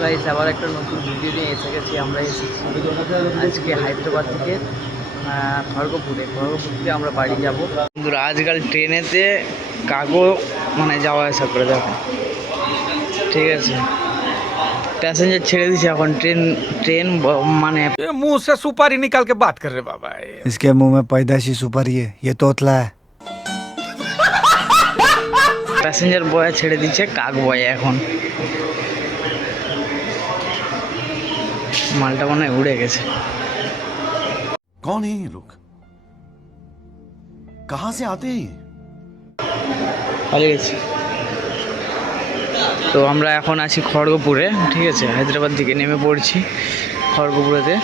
Guys আবার একটা নতুন ভিডিও নিয়ে এসে গেছি আমরা এসেছি আজকে হায়দ্রাবাদ থেকে আহ, খড়গপুরে খড়গপুর থেকে আমরা বাড়ি যাব বন্ধুরা আজকাল ট্রেনেতে কাগো মানে যাওয়া আসা করে দেখো ঠিক আছে প্যাসেঞ্জার ছেড়ে দিছে এখন ট্রেন ট্রেন ব- মানে ये मुंह से सुपारी निकाल के बात कर रहे बाबा ये इसके मुंह में पैदाइशी सुपारी है ये तोतला है প্যাসেঞ্জার বয় ছেড়ে দিচ্ছে কাক বয় এখন মালটা মনে হয় উড়ে গেছে। কন এই লোক কাহা সে আতে পালিয়ে গেছে। তো আমরা এখন আছি খড়গপুরে ঠিক আছে? হায়দ্রাবাদ থেকে নেমে পড়ছি খড়গপুরেতে।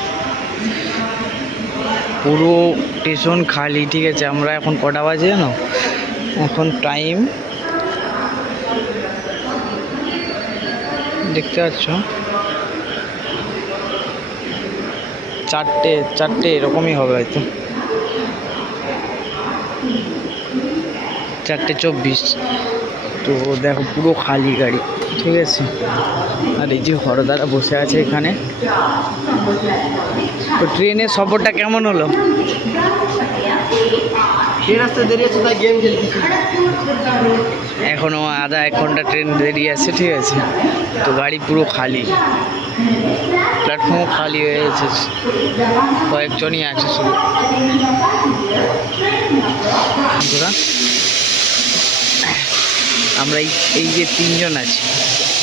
পুরো স্টেশন খালি ঠিক আছে? আমরা এখন কটা বাজে জানো? এখন টাইম দেখতে পাচ্ছ? চারটে চারটে এরকমই হবে হয়তো। চারটে চব্বিশ। তো দেখো পুরো খালি গাড়ি ঠিক আছে? আর এই যে হরদারা বসে আছে এখানে। তো ট্রেনের সফরটা কেমন হলো? এখনও আধা এক ঘণ্টা ট্রেন দেরি আছে ঠিক আছে? তো গাড়ি পুরো খালি। প্ল্যাটফর্মও খালি হয়ে গেছে। কয়েকজনই আছে শুধু। আমরা এই এই যে তিনজন আছি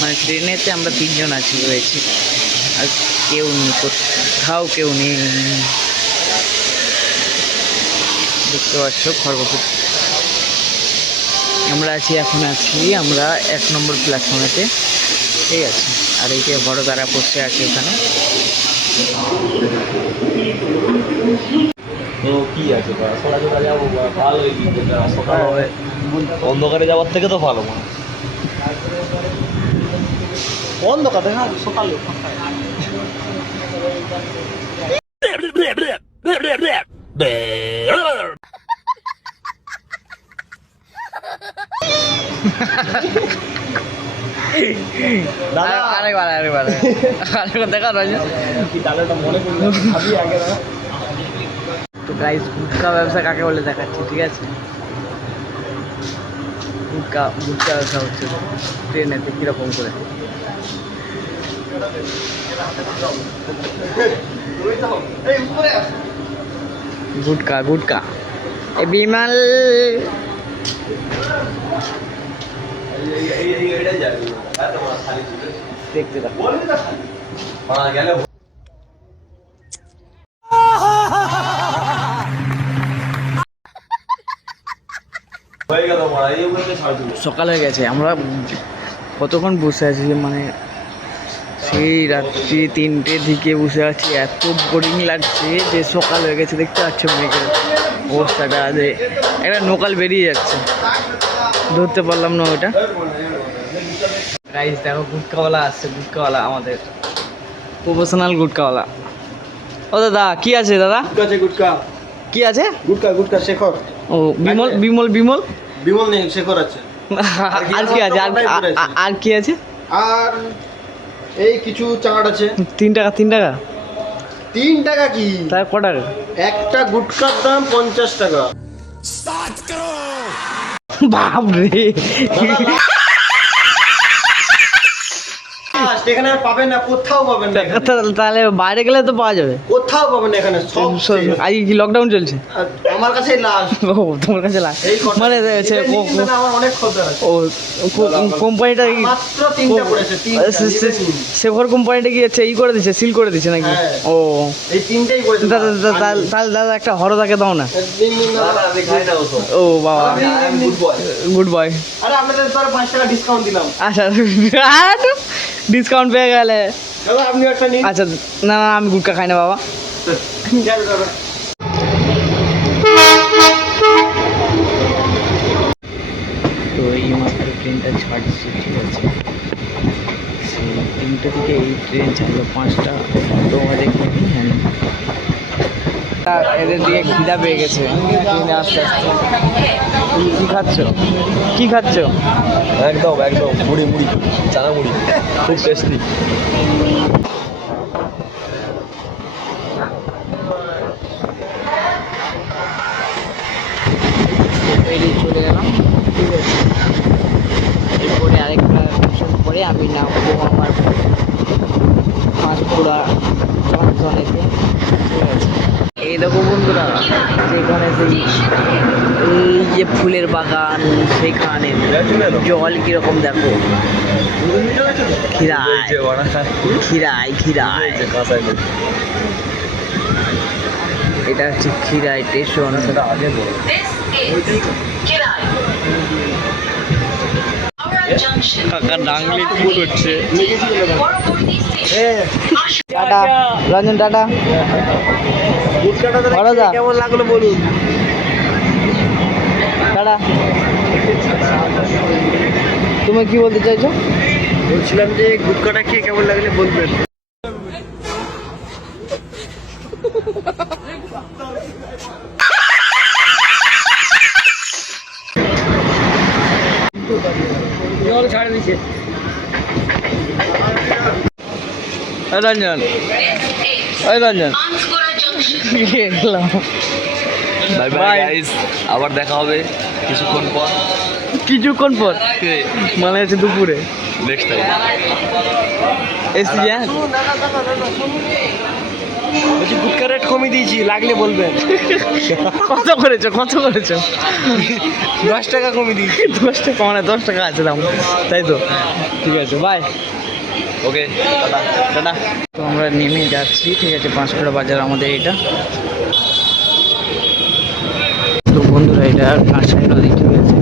মানে ট্রেনেতে আমরা তিনজন আছি রয়েছি। আর কেউ নেই, কোথাও কেউ নেই। দেখতে পাচ্ছ খড়গপুর। আমরা আছি, এখন আছি আমরা এক নম্বর প্ল্যাটফর্মেতে। ঠিক আছে। আর এই যে বড় দ্বারা বসে আছে এখানে তো কি আছে? অন্ধকারে যাওয়ার থেকে তো ভালো মনে হয়। অন্ধকারে না সকালে দাদা। আরেকবার আরেকবার। আরেকবার দেখা রয়েছে তো গাইস গুটকা ব্যবসা কাকে বলে দেখাচ্ছি ঠিক আছে? গুটকা গুটকা ব্যবসা হচ্ছে ট্রেনেতে কীরকম করে? গুটকা গুটকা। বিমাল। সকাল হয়ে গেছে, আমরা কতক্ষণ বসে আছি মানে সেই রাত্রি তিনটে দিকে বসে আছি, এত বোরিং লাগছে যে সকাল হয়ে গেছে, দেখতে পাচ্ছ মেঘের অবস্থাটা যে একটা নোকাল বেরিয়ে যাচ্ছে। ধরতে পারলাম না ওটা গাইস দেখো গুটকাওয়ালা আসছে গুটকাওয়ালা আমাদের। প্রফেশনাল গুটকাওয়ালা। ও দাদা কি আছে দাদা? গুটকা আছে গুটকা। কি আছে? গুটকা গুটকা শেখর। ও বিমল বিমল বিমল? বিমল নেই শেখর আছে। আর কি আছে? আর- কি আছে? আর এই কিছু চাট আছে। তিন টাকা তিন টাকা? তিন টাকা কি? তার ক টাকা? একটা গুটকার দাম পঞ্চাশ টাকা। বাপ রে এখানে আর পাবেন না কোথাও পাবেন না তাহলে বাইরে গেলে তো পাওয়া যাবে। কোথাও পাবেন না এখানে সব আজ কি লকডাউন চলছে? আমার কাছে লাস্ট ও তোমার কাছে লাগ মানে ও- আমার অনেক খদ্দের আছে ও কোম্পানিটা কি মাত্র তিনটা পড়েছে তিনটা সে- সে- নেবেন? সেভর কোম্পানিটা কি হচ্ছে ই করে দিচ্ছে সিল করে দিচ্ছে নাকি? হ্যাঁ। ও। এই তিনটাই পড়েছে। দাদা দাদা তাহলে দাদা একটা হরদাকে দাও না। ও বাবা। গুড বয় গুড বয় আরে আপনাদের তো আর পাঁচ টাকা ডিসকাউন্ট দিলাম। আচ্ছা। ডিসকাউন্ট পেয়ে গেলে। আচ্ছা না না আমি গুটকা খাই না বাবা। তো এই মাত্র ট্রেনটা ছাড়ছে ঠিক আছে? সেই তিনটে থেকে এই ট্রেন ছাড়লো পাঁচটা। তো আমাদের এদের দিকে খিদা পেয়ে গেছে কিনে আস্তে আস্তে। কি খাচ্ছ? কি খাচ্ছ? একদম একদম। মুড়ি মুড়ি। চানা মুড়ি। খুব টেস্টি চলে গেলাম। ঠিক আছে এরপরে আরেকটা পরে আমি নামবো আমার পাঁচপুরা এই দেখো বন্ধুরা যেখানে সেই এই যে ফুলের বাগান সেখানে জল কীরকম দেখো? খিরায় খিরায় খিরায় এটা হচ্ছে খিরাই স্টেশন আগে কাকা ডাংলি ফুল হচ্ছে। টাটা। রঞ্জন টাটা। বড়দা কেমন লাগল বলুন? টাটা তুমি কি বলতে চাইছো? বলছিলাম যে গুটকাটা খেয়ে কেমন লাগলে বলবেন। জল ছাড় দিছে এই Ranjan Ranjan. Bye bye guys আবার দেখা হবে কিছুক্ষণ পর। কিছুক্ষণ পর? মানে আছে দুপুরে। নেক্সট টাইম এসি হ্যাঁ? বলছি গুটকা রেট কমিয়ে দিয়েছি লাগলে বলবেন। কত করেছ কত করেছ? দশ টাকা কমিয়ে দিয়েছি। দশ টাকা মানে দশ টাকা আছে দাম। তাই তো? ঠিক আছে বাই ওকে দাদা টাটা। তো আমরা নেমে যাচ্ছি, ঠিক আছে, পাঁচকুড়া বাজার আমাদের এটা। তো বন্ধুরা, এটা আর কাঁসাই নদী, ঠিক আছে?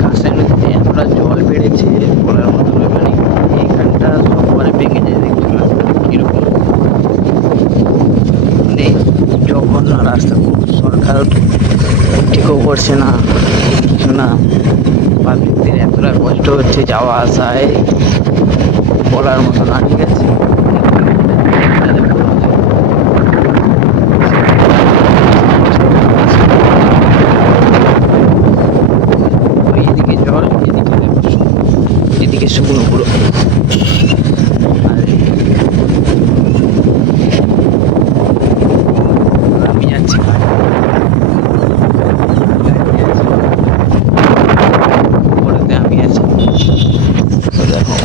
কাঁসাই নদীতে এতটা জল বেড়েছে, বলার মতো নেই। এইখানটা সববারে ভেঙে যায় রাস্তাটা কীরকম? মানে যখন রাস্তা সরকার ঠিকও করছে না, কিছু না। পাবলিকদের এতটা কষ্ট হচ্ছে যাওয়া আসায়। বলার মতো না ঠিক আছে ওই এদিকে জল এদিকে দেখো এদিকে শুকনো পুরো আর আমি যাচ্ছি গাড়ি। গাড়ি আছে। ওটাতে আমি আছি তো দেখো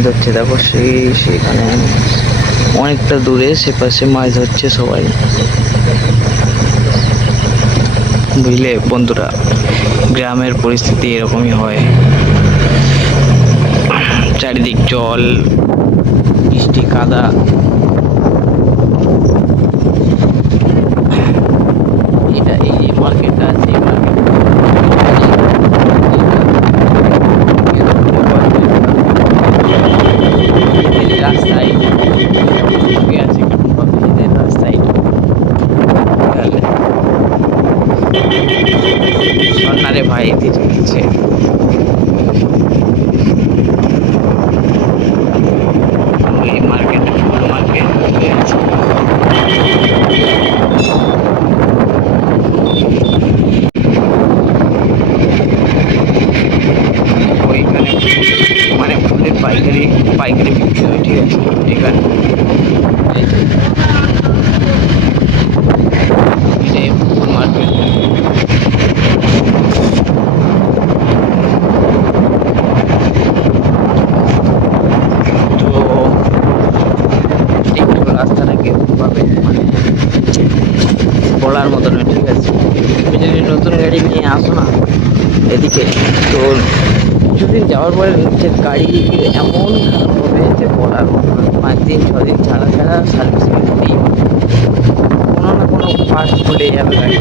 মাছ ধরছে দেখো সেই সেখানে অনেকটা দূরে সে পাশে মাছ ধরছে সবাই। বুঝলে বন্ধুরা, গ্রামের পরিস্থিতি এরকমই হয়। চারিদিক জল, বৃষ্টি, কাদা এটা এই যে মার্কেটটা আছে এই মার্কেট রাস্তায় ঢুকে আছে কারণ রাস্তায় সন্নারে ভাই এদিকে গেছে ওই মার্কেট ফুল মার্কেট ঢুকে আছে ওইখানে মানে ফুলের পাইকারি পাইকারি বিক্রি হয় ঠিক আছে এখানে এই যে। এটাই ফুল মার্কেট তো একটু রাস্তাটা কেমন পাবে মানে বলার ঠিক আছে? তুমি যদি নতুন গাড়ি নিয়ে আসো না এদিকে, তো কিছুদিন যাওয়ার পরে হচ্ছে গাড়ি এমন খারাপ হবে যে বলার মতো পাঁচ দিন, ছ দিন ছাড়া ছাড়া সার্ভিসিং নেই কোনো না কোনো ফার্স্ট খুলে যাবে গাড়ি